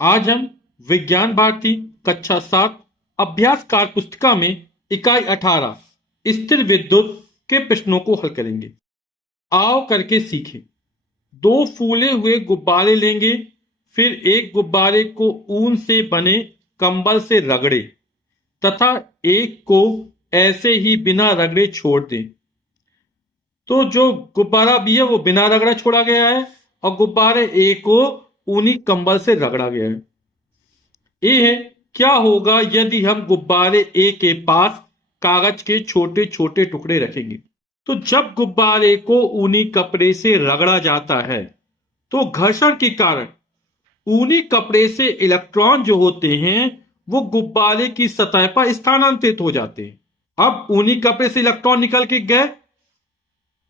आज हम विज्ञान भारती कक्षा 7 अभ्यास कार्य पुस्तिका में इकाई 18 स्थिर विद्युत के प्रश्नों को हल करेंगे। आओ करके सीखें। दो फूले हुए गुब्बारे लेंगे, फिर एक गुब्बारे को ऊन से बने कंबल से रगड़े तथा एक को ऐसे ही बिना रगड़े छोड़ दें। तो जो गुब्बारा बी है वो बिना रगड़ा छोड़ा गया है और गुब्बारे ए को ऊनी कंबल से रगड़ा गया है। ए है, क्या होगा यदि हम गुब्बारे ए के पास कागज के छोटे छोटे टुकड़े रखेंगे? तो जब गुब्बारे को ऊनी कपड़े से रगड़ा जाता है तो घर्षण के कारण ऊनी कपड़े से इलेक्ट्रॉन जो होते हैं वो गुब्बारे की सतह पर स्थानांतरित हो जाते हैं। अब ऊनी कपड़े से इलेक्ट्रॉन निकल के गए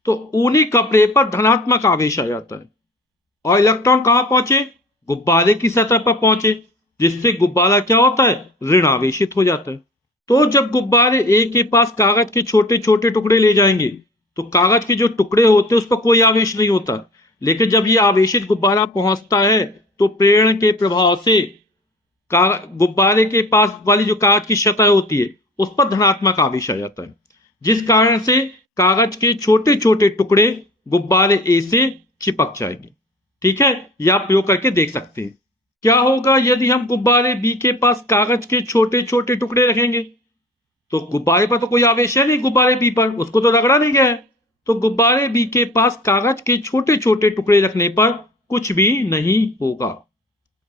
तो ऊनी कपड़े पर धनात्मक आवेश आ जाता है और इलेक्ट्रॉन कहां पहुंचे? गुब्बारे की सतह पर पहुंचे, जिससे गुब्बारा क्या होता है? ऋण आवेशित हो जाता है। तो जब गुब्बारे ए के पास कागज के छोटे छोटे टुकड़े ले जाएंगे तो कागज के जो टुकड़े होते हैं उस पर कोई आवेश नहीं होता, लेकिन जब ये आवेशित गुब्बारा पहुंचता है तो प्रेरण के प्रभाव से गुब्बारे के पास वाली जो कागज की सतह होती है उस पर धनात्मक आवेश आ जाता है, जिस कारण से कागज के छोटे छोटे टुकड़े गुब्बारे ए से चिपक जाएंगे। ठीक है, यह आप प्रयोग करके देख सकते हैं। क्या होगा यदि हम गुब्बारे बी के पास कागज के छोटे छोटे टुकड़े रखेंगे? तो गुब्बारे पर तो कोई आवेश है नहीं, गुब्बारे बी पर उसको तो रगड़ा नहीं गया है, तो गुब्बारे बी के पास कागज के छोटे छोटे टुकड़े रखने पर कुछ भी नहीं होगा।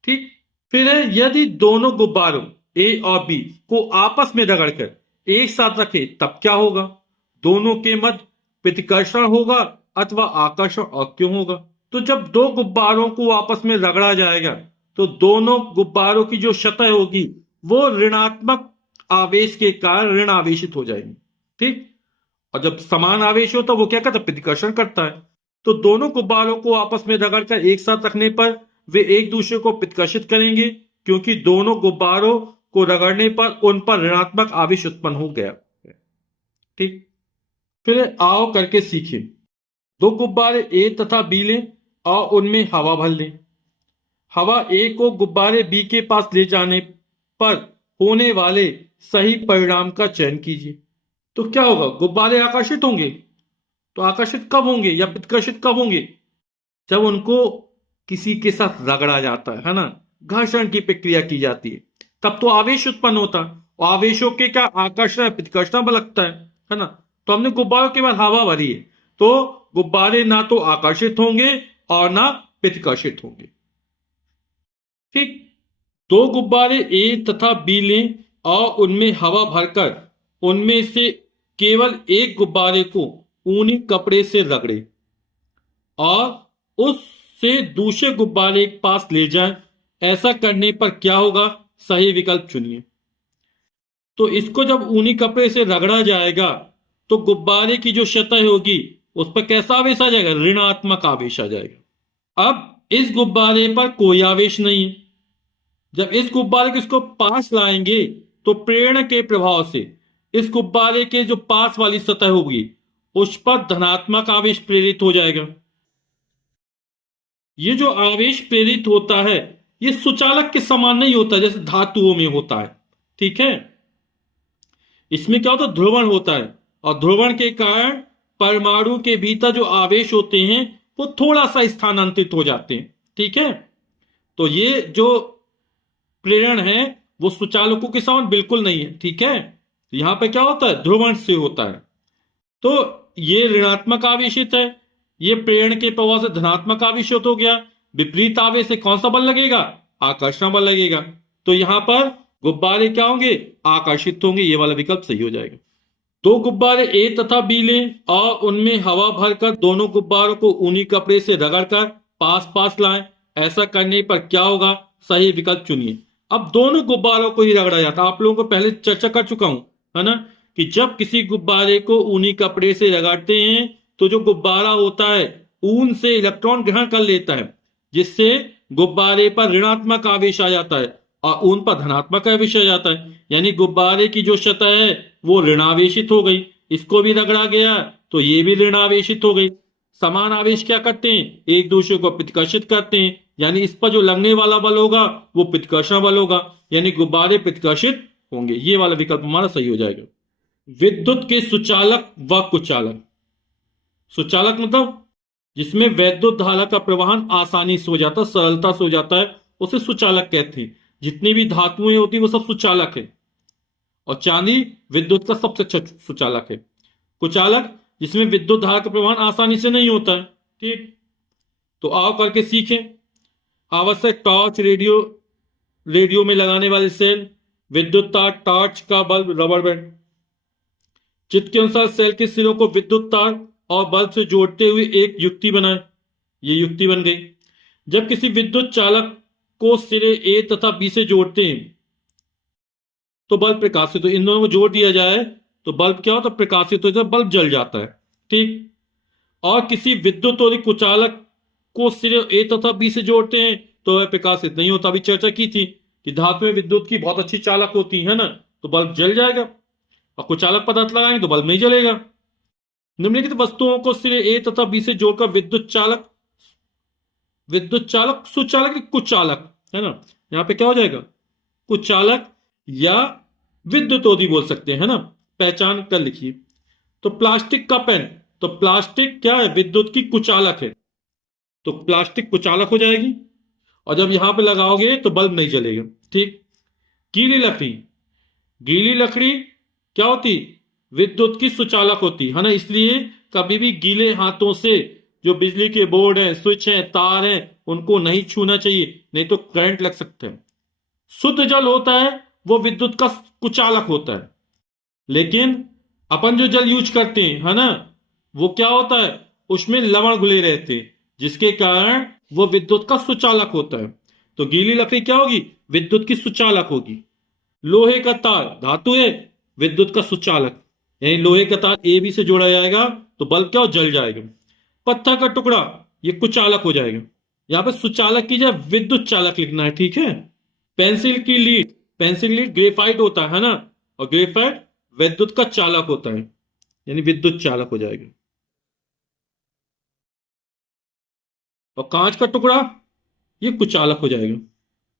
ठीक, फिर है, यदि दोनों गुब्बारों ए और बी को आपस में रगड़कर एक साथ रखे तब क्या होगा? दोनों के मध्य प्रतिकर्षण होगा अथवा आकर्षण और क्यों होगा? तो जब दो गुब्बारों को आपस में रगड़ा जाएगा तो दोनों गुब्बारों की जो सतह होगी वो ऋणात्मक आवेश के कारण ऋण आवेशित हो जाएगी। ठीक, और जब समान आवेश हो तो वो क्या करता है? प्रतिकर्षण करता है। तो दोनों गुब्बारों को आपस में रगड़कर एक साथ रखने पर वे एक दूसरे को प्रतिकर्षित करेंगे, क्योंकि दोनों गुब्बारों को रगड़ने पर उन पर ऋणात्मक आवेश उत्पन्न हो गया। ठीक, फिर आओ करके सीखें। दो गुब्बारे ए तथा बी लें और उनमें हवा भर लें। हवा ए को गुब्बारे बी के पास ले जाने पर होने वाले सही परिणाम का चयन कीजिए। तो क्या होगा? गुब्बारे आकर्षित होंगे। तो आकर्षित कब होंगे या प्रतिकर्षित कब होंगे? जब उनको किसी के साथ रगड़ा जाता है ना, घर्षण की प्रक्रिया की जाती है, तब तो आवेश उत्पन्न होता है और आवेशों के क्या आकर्षण प्रतिकर्षण बल लगता है ना। तो हमने गुब्बारों के बाद हवा भरी है तो गुब्बारे ना तो आकर्षित होंगे और ना प्रतिकर्षित होंगे। ठीक, दो गुब्बारे ए तथा बी लें और उनमें हवा भरकर उनमें से केवल एक गुब्बारे को ऊनी कपड़े से रगड़े और उससे दूसरे गुब्बारे के पास ले जाएं। ऐसा करने पर क्या होगा? सही विकल्प चुनिए। तो इसको जब ऊनी कपड़े से रगड़ा जाएगा तो गुब्बारे की जो सतह होगी उस पर कैसा आवेश आ जाएगा? ऋणात्मक आवेश आ जाएगा। अब इस गुब्बारे पर कोई आवेश नहीं है। जब इस गुब्बारे को इसको पास लाएंगे तो प्रेरण के प्रभाव से इस गुब्बारे के जो पास वाली सतह होगी उस पर धनात्मक आवेश प्रेरित हो जाएगा। ये जो आवेश प्रेरित होता है ये सुचालक के समान नहीं होता जैसे धातुओं में होता है। ठीक है, इसमें क्या होता है? ध्रुवण होता है और ध्रुवण के कारण परमाणु के भीतर जो आवेश होते हैं वो थोड़ा सा स्थानांतरित हो जाते हैं। ठीक है, तो ये जो प्रेरण है वो सुचालकों के समान बिल्कुल नहीं है। ठीक है, यहां पे क्या होता है? ध्रुवण से होता है। तो ये ऋणात्मक आवेशित है, ये प्रेरण के प्रभाव से धनात्मक आवेशित हो गया। विपरीत आवेश से कौन सा बल लगेगा? आकर्षण बल लगेगा। तो यहां पर गुब्बारे क्या होंगे? आकर्षित होंगे। ये वाला विकल्प सही हो जाएगा। दो गुब्बारे ए तथा बी लें और उनमें हवा भरकर दोनों गुब्बारों को ऊनी कपड़े से रगड़कर पास पास लाएं। ऐसा करने पर क्या होगा? सही विकल्प चुनिए। अब दोनों गुब्बारों को ही रगड़ा जाता है। आप लोगों को पहले चर्चा कर चुका हूं, है ना, कि जब किसी गुब्बारे को ऊनी कपड़े से रगड़ते हैं तो जो गुब्बारा होता है ऊन से इलेक्ट्रॉन ग्रहण कर लेता है, जिससे गुब्बारे पर ऋणात्मक आवेश आ जाता है और ऊन पर धनात्मक आवेश आ जाता है। यानी गुब्बारे की जो सतह है वो ऋणावेशित हो गई। इसको भी रगड़ा गया तो ये भी ऋणावेशित हो गई। समान आवेश क्या करते हैं? एक दूसरे को प्रतिकर्षित करते हैं। यानी इस पर जो लगने वाला बल होगा वो प्रतिकर्षण बल होगा, यानी गुब्बारे प्रतिकर्षित होंगे। ये वाला विकल्प हमारा सही हो जाएगा। विद्युत के सुचालक व कुचालक। सुचालक मतलब जिसमें वैद्युत धारा का प्रवाहन आसानी से हो जाता है, सरलता से हो जाता है, उसे सुचालक कहते हैं। जितनी भी धातुएं होती है वो सब सुचालक है, और चांदी विद्युत का सबसे अच्छा सुचालक है। कुचालक जिसमें विद्युत धारा का प्रवाहन आसानी से नहीं होता है। ठीक, तो आओ करके सीखें। आवश्यक टॉर्च, रेडियो में लगाने वाले सेल, विद्युत तार, टॉर्च का बल्ब, रबर बैंड। चित्र के अनुसार सेल के सिरों को विद्युत तार और बल्ब से जोड़ते हुए एक युक्ति बनाए। ये युक्ति बन गई। जब किसी विद्युत चालक को सिरे ए तथा बी से जोड़ते हैं तो बल्ब प्रकाशित हो, इन दोनों को जोड़ दिया जाए तो बल्ब क्या होता है, प्रकाशित हो जाता है, बल्ब जल जाता है। ठीक, और किसी विद्युत और कुचालक को सिरे ए तथा बी से जोड़ते हैं तो वह प्रकाशित नहीं होता। अभी चर्चा की थी कि धातु में विद्युत की बहुत अच्छी चालक होती है ना, तो बल्ब जल जाएगा, और कुचालक पदार्थ लगाएंगे तो बल्ब नहीं जलेगा। निम्नलिखित वस्तुओं को सिरे ए तथा बी से जोड़कर विद्युत चालक, सुचालक, कुचालक है ना, यहां पे क्या हो जाएगा, कुचालक या विद्युतोदी बोल सकते हैं ना, पहचान कर लिखिए। तो प्लास्टिक का पेन, तो प्लास्टिक क्या है, विद्युत की कुचालक है, तो प्लास्टिक कुचालक हो जाएगी, और जब यहां पे लगाओगे तो बल्ब नहीं जलेगा। ठीक, गीली लकड़ी, गीली लकड़ी क्या होती, विद्युत की सुचालक होती है ना, इसलिए कभी भी गीले हाथों से जो बिजली के बोर्ड हैं, स्विच हैं, तार हैं, उनको नहीं छूना चाहिए, नहीं तो करंट लग सकता है। शुद्ध जल होता है वो विद्युत का कुचालक होता है, लेकिन अपन जो जल यूज करते हैं है ना, वो क्या होता है, उसमें लवण घुले रहते हैं, जिसके कारण वो विद्युत का सुचालक होता है। तो गीली लकड़ी क्या होगी, विद्युत की सुचालक होगी। लोहे का तार धातु है, विद्युत का सुचालक, यानी लोहे का तार ए बी से जोड़ा जाएगा तो बल्ब क्या हो, जल जाएगा। पत्थर का टुकड़ा ये कुचालक हो जाएगा, यहां पे सुचालक की जगह विद्युत चालक लिखना है। ठीक है, पेंसिल की लीड, पेंसिल लीड ग्रेफाइट होता है ना, और ग्रेफाइट विद्युत का चालक होता है, यानी विद्युत चालक हो जाएगा। और कांच का टुकड़ा ये कुचालक हो जाएगा।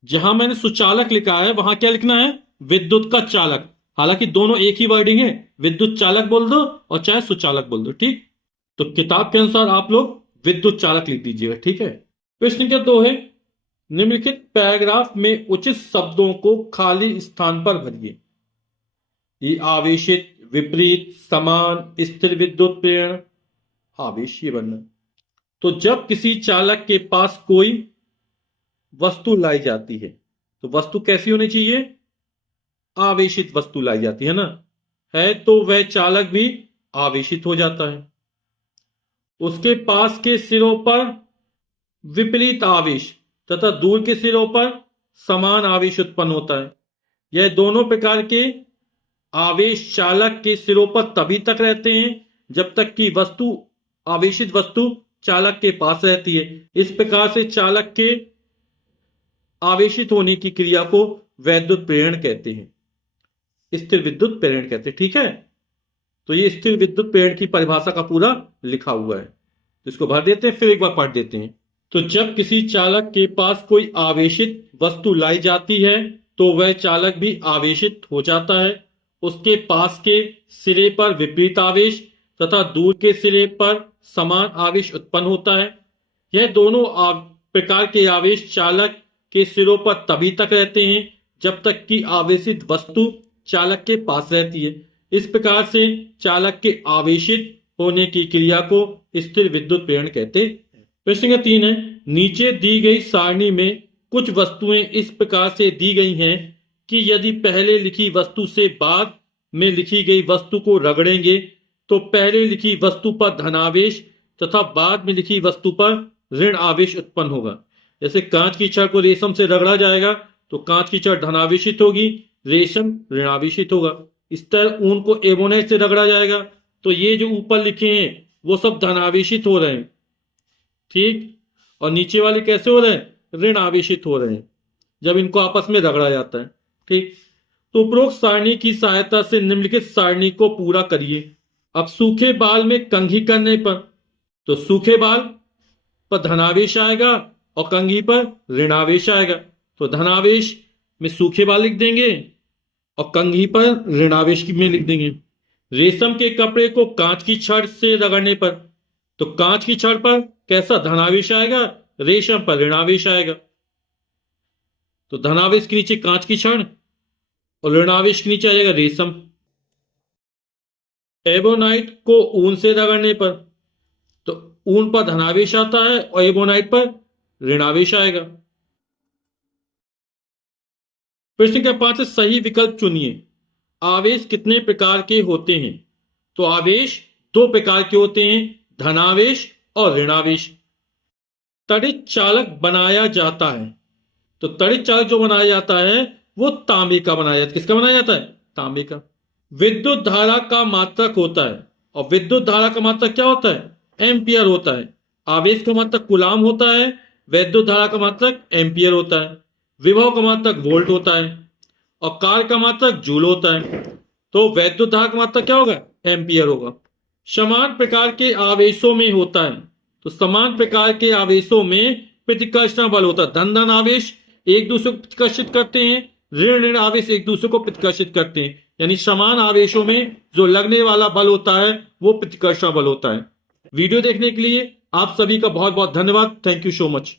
जहां मैंने सुचालक लिखा है वहां क्या लिखना है, विद्युत का चालक। हालांकि दोनों एक ही वर्डिंग है, विद्युत चालक बोल दो और चाहे सुचालक बोल दो। ठीक, तो किताब के अनुसार आप लोग विद्युत चालक लिख दीजिएगा। ठीक है, प्रश्न संख्या 2 है, निम्नलिखित पैराग्राफ में उचित शब्दों को खाली स्थान पर भरिए। ये आवेशित, विपरीत, समान, स्थिर विद्युत प्रेरण, आवेश ये बनना। तो जब किसी चालक के पास कोई वस्तु लाई जाती है तो वस्तु कैसी होनी चाहिए, आवेशित वस्तु लाई जाती है ना, है तो वह चालक भी आवेशित हो जाता है। उसके पास के सिरों पर विपरीत आवेश तथा दूर के सिरों पर समान आवेश उत्पन्न होता है। यह दोनों प्रकार के आवेश चालक के सिरों पर तभी तक रहते हैं जब तक कि वस्तु, आवेशित वस्तु चालक के पास रहती है। इस प्रकार से चालक के आवेशित होने की क्रिया को वैद्युत प्रेरण कहते हैं, स्थिर विद्युत प्रेरण कहते हैं। ठीक है, तो ये स्थिर विद्युत प्रेरण की परिभाषा का पूरा लिखा हुआ है, तो इसको भर देते हैं, फिर एक बार पढ़ देते हैं। तो जब किसी चालक के पास कोई आवेशित वस्तु लाई जाती है तो वह चालक भी आवेशित हो जाता है। उसके पास के सिरे पर विपरीत आवेश तथा दूर के सिरे पर समान आवेश उत्पन्न होता है। यह दोनों प्रकार के आवेश चालक के सिरों पर तभी तक रहते हैं जब तक कि आवेशित वस्तु चालक के पास रहती है। इस प्रकार से चालक के आवेशित होने की क्रिया को स्थिर विद्युत प्रेरण कहते हैं। प्रश्न संख्या 3 है, नीचे दी गई सारणी में कुछ वस्तुएं इस प्रकार से दी गई हैं कि यदि पहले लिखी वस्तु से बाद में लिखी गई वस्तु को रगड़ेंगे तो पहले लिखी वस्तु पर धनावेश तथा बाद में लिखी वस्तु पर ऋण आवेश उत्पन्न होगा। जैसे कांच की छड़ को रेशम से रगड़ा जाएगा तो कांच की छड़ धनावेशित होगी, रेशम ऋणावेशित होगा। इस तरह ऊन को एबोनाइट से रगड़ा जाएगा तो ये जो ऊपर लिखे हैं वो सब धनावेशित हो रहे हैं। ठीक, और नीचे वाले कैसे हो रहे हैं, ऋण आवेशित हो रहे हैं जब इनको आपस में रगड़ा जाता है। ठीक, तो उपरोक्त सारणी की सहायता से निम्नलिखित सारणी को पूरा करिए। अब सूखे बाल में कंघी करने पर, तो सूखे बाल पर धनावेश आएगा और कंघी पर ऋणावेश आएगा। तो धनावेश में सूखे बाल लिख देंगे और कंघी पर ऋणावेश में लिख देंगे। रेशम के कपड़े को कांच की छड़ से रगड़ने पर, तो कांच की छड़ पर कैसा धनावेश आएगा, रेशम पर ऋणावेश आएगा। तो धनावेश के नीचे कांच की छड़ और ऋणावेश के नीचे आ जाएगा रेशम। एबोनाइट को ऊन से रगड़ने पर, तो ऊन पर धनावेश आता है और एबोनाइट पर ऋणावेश आएगा। प्रश्न के 5 सही विकल्प चुनिए। आवेश कितने प्रकार के होते हैं? तो आवेश 2 प्रकार के होते हैं, धनावेश और ऋणावेश। तड़ित चालक बनाया जाता है, तो तड़ित चालक जो बनाया जाता है वो तांबे का बनाया जाता है। किसका बनाया जाता है? तांबे का। विद्युत धारा का मात्रक होता है, और विद्युत धारा का मात्रक क्या होता है? एम्पियर होता है। आवेश का मात्रक कूलाम होता है, विद्युत धारा का मात्रक एम्पियर होता है। विभव का मात्रक वोल्ट होता है और कार्य का मात्रक जूल होता है। तो विद्युत धारा का मात्रक क्या होगा? एम्पियर होगा। समान प्रकार के आवेशों में होता है, तो समान प्रकार के आवेशों में प्रतिकर्षण बल होता है। धन धन आवेश एक दूसरे को प्रतिकर्षित करते हैं, ऋण ऋण आवेश एक दूसरे को प्रतिकर्षित करते हैं। यानी समान आवेशों में जो लगने वाला बल होता है वो प्रतिकर्षण बल होता है। वीडियो देखने के लिए आप सभी का बहुत बहुत धन्यवाद। Thank you so much.